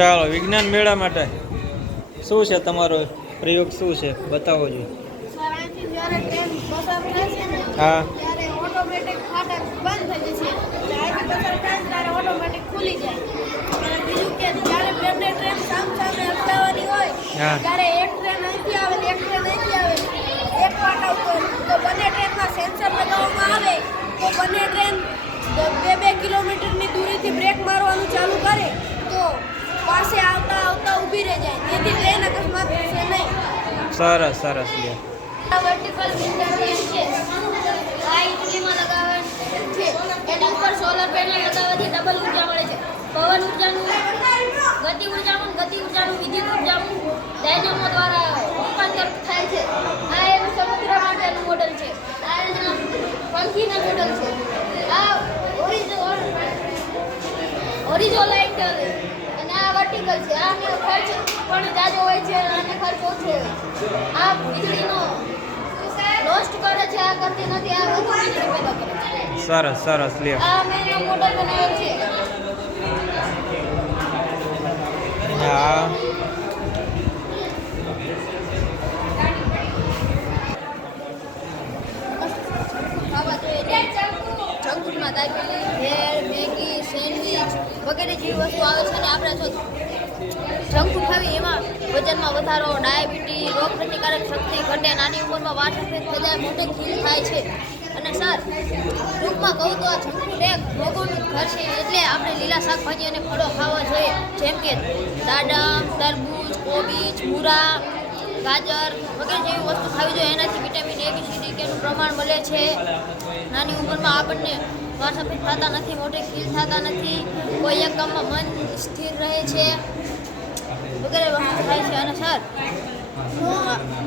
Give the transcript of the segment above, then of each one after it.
ચાલો વિજ્ઞાન મેળા માટે શું છે તમારો પ્રયોગ શું છે? બતાવો જોઈએ. હા. ત્યારે આવતા રહી જાય તેથી ટ્રેન અકસ્માત થશે નહીં. સરસ સરસ લે વર્ટિકલ છે આ ઇટલીમાં લગાવે છે. એના ઉપર સોલર પેનલ લગાવવાથી ડબલ ઊર્જા મળે છે. પવન ઊર્જાનું ગતિ ઉર્જાનું ગતિ ઉર્જાનું વિદ્યુત ડાયનામો દ્વારા રૂપાંતર થાય છે. આ એવું સમુદ્ર માટેનું મોડલ છે. આ એના પંખીના મોડલ છે. આ ઓરિજિનલ ઓરિજિનલાઇટ અને આ વર્ટિકલ છે આને ખર્ચ પણ જાજો હોય આ વીજળીનો લોસ્ટ કરે છે આ કરતી નથી આ વધુ વીજળી પેદા કરે. છે સરસ સરસ લે આ મેં એનો બનાવ્યો છે. હા. જંક ફૂડમાં દાબેલી ભેળ મેગી સેન્ડવીચ વગેરે જેવી વસ્તુ આવે છે અને આપણે જંક ખાવી એમાં વજનમાં વધારો, ડાયાબિટીસ, રોગ પ્રતિકારક શક્તિ ઘટે, નાની ઉંમરમાં વાળ સફેદ થઈ જાય મોટે ખીલ થાય છે. અને સર, ટૂંકમાં કહું તો આ જંક એક રોગોનું ઘર છે, એટલે આપણે લીલા શાકભાજી અને ફળો ખાવા જોઈએ. જેમ કે દાડમ, તરબૂચ, કોબીજ, મૂરા, ગાજર વગેરે જેવી વસ્તુ ખાવી જોઈએ. એનાથી vitamin A B C D કેનું પ્રમાણ મળે છે. નાની ઉંમરમાં આપણને વાળ સફેદ થતા નથી, મોટે ખીલ થતા નથી. કોઈ એક કામમાં મન સ્થિર રહે છે. વગેરે વસ્તુ થાય છે અને સર?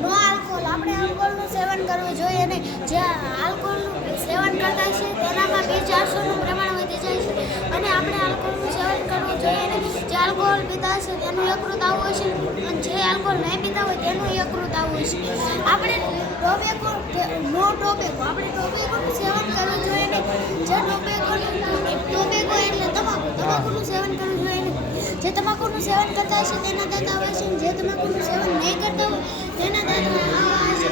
નો આલ્કોહોલ. આપણે આલ્કોહોલનું સેવન કરવું જોઈએ નહીં. જે આલ્કોહોલનું સેવન કરતા છે, તેનામાં બે ચારસોનું પ્રમાણ વધી જાય છે. અને આપણે આલ્કોહોલનું સેવન કરવું જોઈએ નહીં. જે આલ્કોહોલ પીતા હશે, તેનું યકૃત આવવું હશે. અને જે આલ્કોહોલ નહીં પીતા હોય, તેનું યકૃત આવવું હશે. આપણે ટોબેકો નો ટોબેકો આપણે જે તમાકુનું સેવન કરતા હશે તેના દાંત આવે છે, જે તમાકુનું સેવન નહીં કરતા હોય તેના દાંત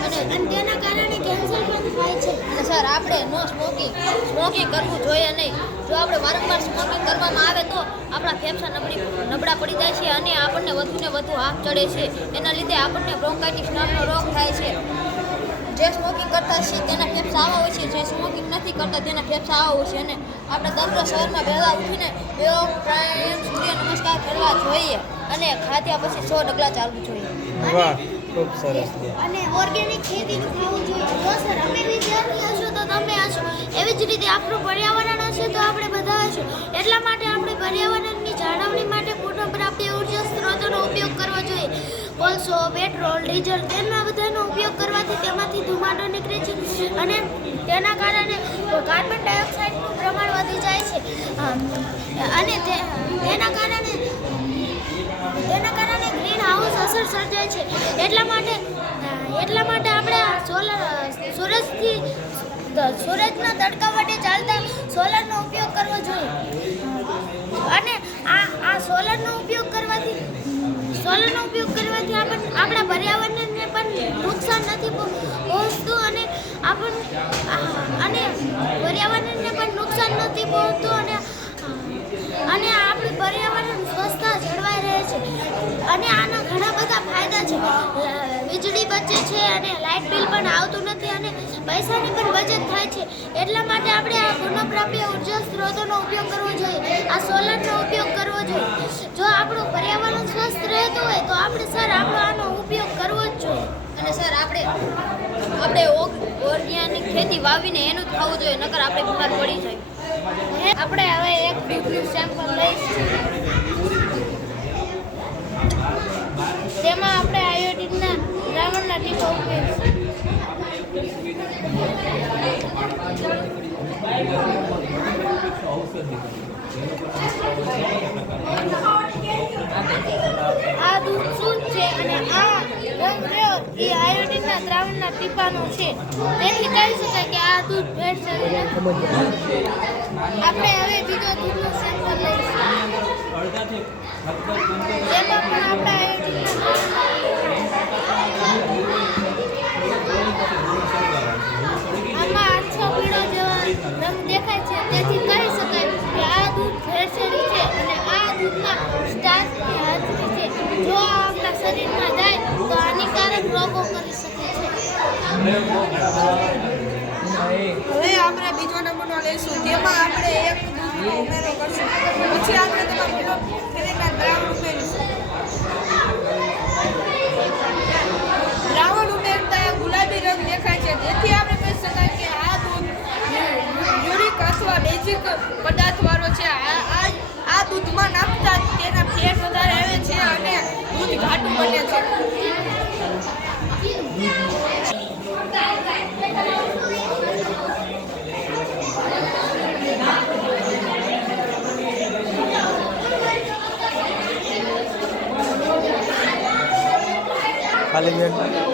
અને તેના કારણે કેન્સર પણ થાય છે. સર, આપણે નો સ્મોકિંગ સ્મોકિંગ કરવું જોઈએ નહીં. જો આપણે વારંવાર સ્મોકિંગ કરવામાં આવે તો આપણા ફેફસા નબળી, નબળા પડી જાય છે અને આપણને વધુને વધુ હાથ ચડે છે. એના લીધે આપણને બ્રોન્કાઇટિસ નામનો રોગ થાય છે. જે સ્મોકિંગ કરતા છે તેના ફેફસા આવા હોય છે, જે સ્મોકિંગ નથી કરતા તેના ફેફસા આવા હોય છે. અને આપણે દરરોજ શહેરમાં વહેલા ઉઠીને યોગ પ્રાણાયામ જોઈએ અને ખાધ્યા પછી સો ડગલા ચાલવું જોઈએ. વાહ ખૂબ સરસ અને ઓર્ગેનિક ખેતીનું ખાવું જોઈએ. જો સર અમે વિદ્યાર્થી હશો તો તમે હશો. એવી જ રીતે આપણું પર્યાવરણ હશે તો આપણે બધા હશું. એટલા માટે આપણે પર્યાવરણની જાળવણી માટે પુનઃપ્રાપ્ય ઊર્જા સ્ત્રોતોનો ઉપયોગ કરવો જોઈએ. કોલસો પેટ્રોલ ડીઝલ તેના બધાનો ઉપયોગ કરવાથી તેમાંથી ધુમાડો નીકળે છે. અને તેના કારણે કાર્બન ડાયોક્સાઇડનું પ્રમાણ વધી જાય છે. અને તેના કારણે અસર સર્જાય છે. એટલા માટે એટલા માટે આપણે સોલર, સૂરજથી, સૂરજના તડકા માટે ચાલતા સોલરનો ઉપયોગ કરવો જોઈએ. અને આ આ સોલરનો ઉપયોગ કરવાથી, સોલરનો ઉપયોગ કરવાથી આપણ, આપણા પર્યાવરણને પણ નુકસાન નથી પહોંચતું અને આપણ, અને પર્યાવરણને પણ નુકસાન નથી પહોંચતું અને અને આપણું પર્યાવરણ સ્વચ્છતા જળવાઈ રહે છે અને આના ઘણા બધા ફાયદા છે. વીજળી બચે છે અને લાઇટ બિલ પણ આવતું નથી અને પૈસાની પણ બચત થાય છે. એટલા માટે આપણે આ પુનઃપ્રાપ્ય ઊર્જા સ્ત્રોતોનો ઉપયોગ કરવો જોઈએ. આ સોલરનો ઉપયોગ કરવો જોઈએ. જો આપણું પર્યાવરણ સ્વસ્થ રહેતું હોય તો આપણે સર આપણો આનો ઉપયોગ કરવો જ જોઈએ. અને સર આપણે આપણે ઓર્ગેનિક ખેતી વાવીને એનું જ ખાવું જોઈએ નકર આપણે બીમાર પડી જાય. આપણે હવે એક દૂધનું સેમ્પલ લઈશું. તેમાં આપણે આયોડિનના દ્રાવણના ટીપો આ દૂધ શુદ્ધ છે અને આ રંગ એ આયોડિનના દ્રાવણના ટીપાનો છે. તેથી કહી શકાય કે આ દૂધ ભેટ નથી આપણે હવે બીજો દૂધનો સેમ્પલ લઈશું એમાં પણ આપણા આમાં આછો પીળો જેવા રંગ દેખાય છે તેથી કહી શકાય કે આ દૂધ ભેળસેળી છે અને આ દૂધમાં સ્ટાર્ચની હાજરી છે. જો આપણા શરીરમાં જાય તો હાનિકારક રોગો કરી શકે છે. હવે આપણે બીજો નમૂનો લઈશું. જેમાં આપણે એક દૂધનો ઉમેરો કરશું. પછી આપણે તેમાં મિલો ફેરીના દ્રાવણ ઉમેરતા ગુલાબી રંગ દેખાય છે જેથી આપણે કહી શકાય કે આ દૂધ યુરિક બેઝિક પદાર્થવાળો છે. આ આ દૂધમાં નાખતા તેના ફેટ વધારે આવે છે અને દૂધ ઘાટું બને છે. ખાલી